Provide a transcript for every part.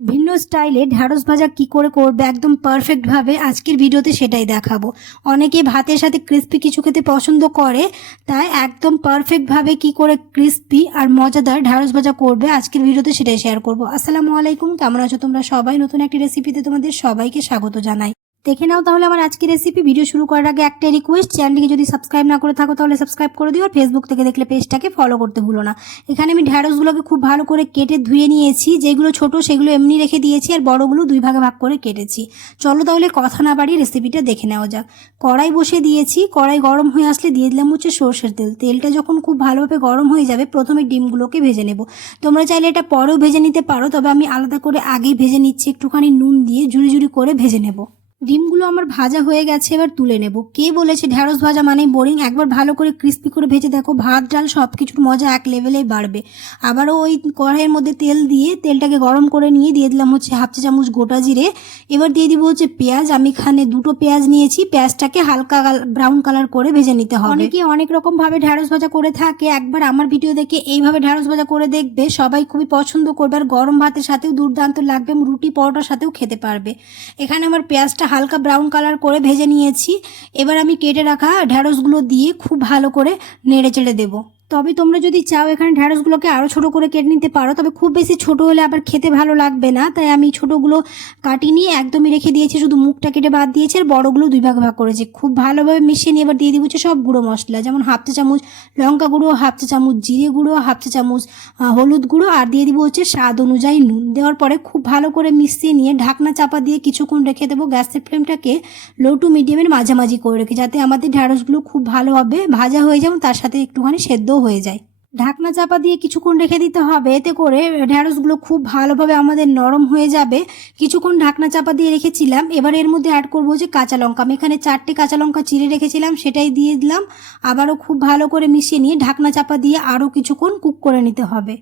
ভিন্ন স্টাইলে ঢ্যাঁড়স ভাজা কি করে করবে একদম পারফেক্টভাবে আজকের ভিডিওতে সেটাই দেখাবো। অনেকে ভাতের সাথে ক্রিস্পি কিছু খেতে পছন্দ করে, তাই একদম পারফেক্টভাবে কি করে ক্রিস্পি আর মজাদার ঢ্যাঁড়স ভাজা করবে আজকের ভিডিওতে সেটাই শেয়ার করব। আসসালামু আলাইকুম, কেমন আছো তোমরা সবাই? নতুন একটি রেসিপিতে তোমাদের সবাইকে স্বাগত জানাই। দেখে নাও তাহলে আমার আজকের রেসিপি ভিডিও শুরু করার আগে একটা রিকোয়েস্ট চ্যানেলটিকে যদি সাবস্ক্রাইব না করে থাকো তাহলে সাবস্ক্রাইব করে দিও, আর ফেসবুক থেকে দেখলে পেজটাকে ফলো করতে ভুলো না। এখানে আমি ঢ্যাঁড়সগুলোকে খুব ভালো করে কেটে ধুয়ে নিয়েছি, যেগুলো ছোট সেগুলো এমনি রেখে দিয়েছি, আর বড়গুলো দুই ভাগে ভাগ করে কেটেছি। চলো তাহলে কথা না বাড়িয়ে রেসিপিটা দেখে নেওয়া যাক। কড়াই বসে দিয়েছি, কড়াই গরম হয়ে আসলে দিয়ে দিলাম হচ্ছে সর্ষের তেল। তেলটা যখন খুব ভালোভাবে গরম হয়ে যাবে, প্রথমে ডিমগুলোকে ভেজে নেব। তোমরা চাইলে এটা পরেও ভেজে নিতে পারো, তবে আমি আলাদা করে আগেই ভেজে নিচ্ছি, একটুখানি নুন দিয়ে ঝুড়ি ঝুড়ি করে ভেজে নেব। ডিমগুলো আমার ভাজা হয়ে গেছে, এবার তুলে নেব। কে বলেছে ঢ্যাঁড়স ভাজা মানে বোরিং একবার ভালো করে ক্রিস্পি করে ভেজে দেখো, ভাত, ডাল সব কিছুর মজা এক লেভেলেই বাড়বে। আবারও ওই কড়াইয়ের মধ্যে তেল দিয়ে তেলটাকে গরম করে নিয়ে দিয়ে দিলাম হচ্ছে হাফ চা চামচ গোটা জিরে। এবার দিয়ে দিব হচ্ছে পেঁয়াজ, আমি এখানে দুটো পেঁয়াজ নিয়েছি, পেঁয়াজটাকে হালকা ব্রাউন কালার করে ভেজে নিতে হবে। অনেকে অনেক রকম ভাবে ঢ্যাঁড়স ভাজা করে থাকে, একবার আমার ভিডিও দেখে এইভাবে ঢ্যাঁড়স ভাজা করে দেখবে, সবাই খুবই পছন্দ করবে, আর গরম ভাতের সাথেও দুর্দান্ত লাগবে রুটি পরোটার সাথেও খেতে পারবে। এখানে আমার পেঁয়াজটা হালকা ব্রাউন কালার করে ভেজে নিয়েছি। এবার আমি কেটে রাখা ঢ্যাঁড়সগুলো দিয়ে খুব ভালো করে নেড়ে চেড়ে দেবো। তবে তোমরা যদি চাও এখানে ঢ্যাঁড়সগুলোকে আরও ছোট করে কেটে নিতে পারো, তবে খুব বেশি ছোট হলে আবার খেতে ভালো লাগবে না। তাই আমি ছোটোগুলো কাটিনি, একদমই রেখে দিয়েছি, শুধু মুখটা কেটে বাদ দিয়েছি আর বড়গুলো দুই ভাগ ভাগ করেছি। খুব ভালোভাবে মিশিয়ে নিয়ে এবার দিয়ে দিব হচ্ছে সব গুঁড়ো মশলা, যেমন হাফ চা চামচ লঙ্কা গুঁড়ো, হাফ চা চামচ জিরে গুঁড়ো, হাফ চা চামচ হলুদ গুঁড়ো আর দিয়ে দিব হচ্ছে স্বাদ অনুযায়ী নুন। দেওয়ার পরে খুব ভালো করে মিশিয়ে নিয়ে ঢাকনা চাপা দিয়ে কিছুক্ষণ রেখে দেবো গ্যাসের ফ্লেমটাকে লো টু মিডিয়ামের মাঝামাঝি করে রেখে, যাতে আমাদের ঢ্যাঁড়সগুলো খুব ভালোভাবে ভাজা হয়ে যায় তার সাথে একটুখানি সেদ্ধও হয়ে যায়। ঢাকনা চাপা দিয়ে কিছুক্ষণ রেখে দিতে হবে, এতে করে ঢ্যাঁড়সগুলো খুব ভালোভাবে আমাদের নরম হয়ে যাবে। কিছুক্ষণ ঢাকনা চাপা দিয়ে রেখেছিলাম, এবার এর মধ্যে অ্যাড করব যে কাঁচা লঙ্কা। আমি এখানে চারটে কাঁচা লঙ্কা চিড়ে রেখেছিলাম, সেটাই দিয়ে দিলাম। আবারও খুব ভালো করে মিশিয়ে নিয়ে ঢাকনা চাপা দিয়ে আরও কিছুক্ষণ কুক করে নিতে হবে।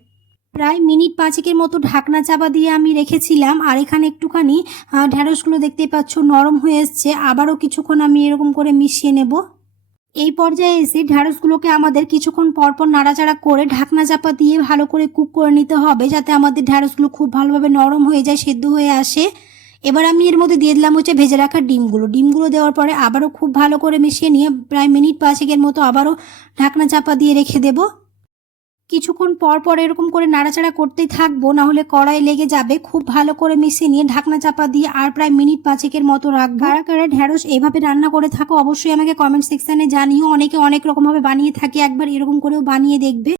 প্রায় মিনিট পাঁচেকের মতো ঢাকনা চাপা দিয়ে আমি রেখেছিলাম, আর এখানে একটুখানি ঢ্যাঁড়সগুলো দেখতেই পাচ্ছ নরম হয়ে এসছে। আবারও কিছুক্ষণ আমি এরকম করে মিশিয়ে নেব। এই পর্যায়ে এসে ঢ্যাঁড়সগুলোকে আমাদের কিছুক্ষণ পরপর নাড়াচাড়া করে ঢাকনা চাপা দিয়ে ভালো করে কুক করে নিতে হবে যাতে আমাদের ঢ্যাঁড়সগুলো খুব ভালোভাবে নরম হয়ে যায়, সেদ্ধ হয়ে আসে। এবার আমি এর মধ্যে দিয়ে দিলাম হচ্ছে ভেজে রাখা ডিমগুলো। ডিমগুলো দেওয়ার পরে আবারও খুব ভালো করে মিশিয়ে নিয়ে প্রায় মিনিট পাঁচেকের মতো আবারও ঢাকনা চাপা দিয়ে রেখে দেবো। কিছুক্ষণ পর পর এরকম করে নাড়াচাড়া করতেই থাকব না হলে কড়াই লেগে যাবে। খুব ভালো করে মিশিয়ে নিয়ে ঢাকনা চাপা দিয়ে আর প্রায় মিনিট পাঁচেকের মতো রাখব। কারা কারা ঢ্যাঁড়স এভাবে রান্না করে থাকো, অবশ্যই আমাকে কমেন্ট সেকশনে জানিও। অনেকে অনেক রকমভাবে বানিয়ে থাকে, একবার এরকম করেও বানিয়ে দেখবে।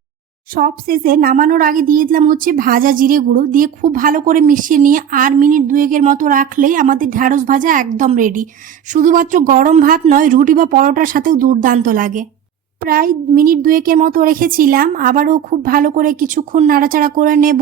সব শেষে নামানোর আগে দিয়ে দিলাম হচ্ছে ভাজা জিরে গুঁড়ো। দিয়ে খুব ভালো করে মিশিয়ে নিয়ে আর মিনিট দুয়েকের মতো রাখলেই আমাদের ঢ্যাঁড়স ভাজা একদম রেডি শুধুমাত্র গরম ভাত নয়, রুটি বা পরোটার সাথেও দুর্দান্ত লাগে। প্রায় মিনিট দুয়েকের মতো রেখেছিলাম, আবারও খুব ভালো করে কিছুক্ষণ নাড়াচাড়া করে নেব।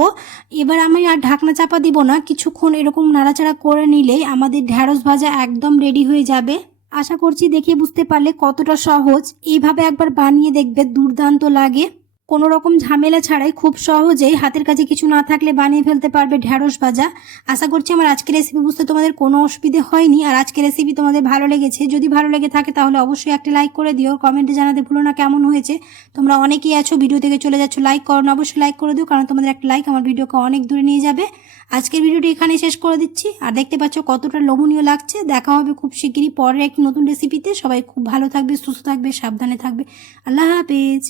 এবার আমি আর ঢাকনা চাপা দিব না, কিছুক্ষণ এরকম নাড়াচাড়া করে নিলেই আমাদের ঢ্যাঁড়স ভাজা একদম রেডি হয়ে যাবে। আশা করছি দেখে বুঝতে পারলে কতটা সহজ। এইভাবে একবার বানিয়ে দেখবে, দুর্দান্ত লাগে। কোনো রকম ঝামেলা ছাড়াই খুব সহজেই হাতের কাছে কিছু না থাকলে বানিয়ে ফেলতে পারবে ঢ্যাঁড়স ভাজা। আশা করছি আমার আজকের রেসিপি বুঝতে তোমাদের কোনো অসুবিধে হয়নি। আর আজকের রেসিপি তোমাদের ভালো লেগেছে। যদি ভালো লেগে থাকে তাহলে অবশ্যই একটা লাইক করে দিও। কমেন্টে জানাতে ভুলো না কেমন হয়েছে। তোমরা অনেকেই আছো ভিডিও থেকে চলে যাচ্ছ লাইক করো না। অবশ্যই লাইক করে দিও, কারণ তোমাদের একটা লাইক আমার ভিডিওকে অনেক দূরে নিয়ে যাবে। আজকের ভিডিওটি এখানেই শেষ করে দিচ্ছি। আর দেখতে পাচ্ছ কতটা লোভনীয় লাগছে। দেখা হবে খুব শিগগিরই পরের একটি নতুন রেসিপিতে সবাই খুব ভালো থাকবে, সুস্থ থাকবে, সাবধানে থাকবে। আল্লাহ হাফেজ।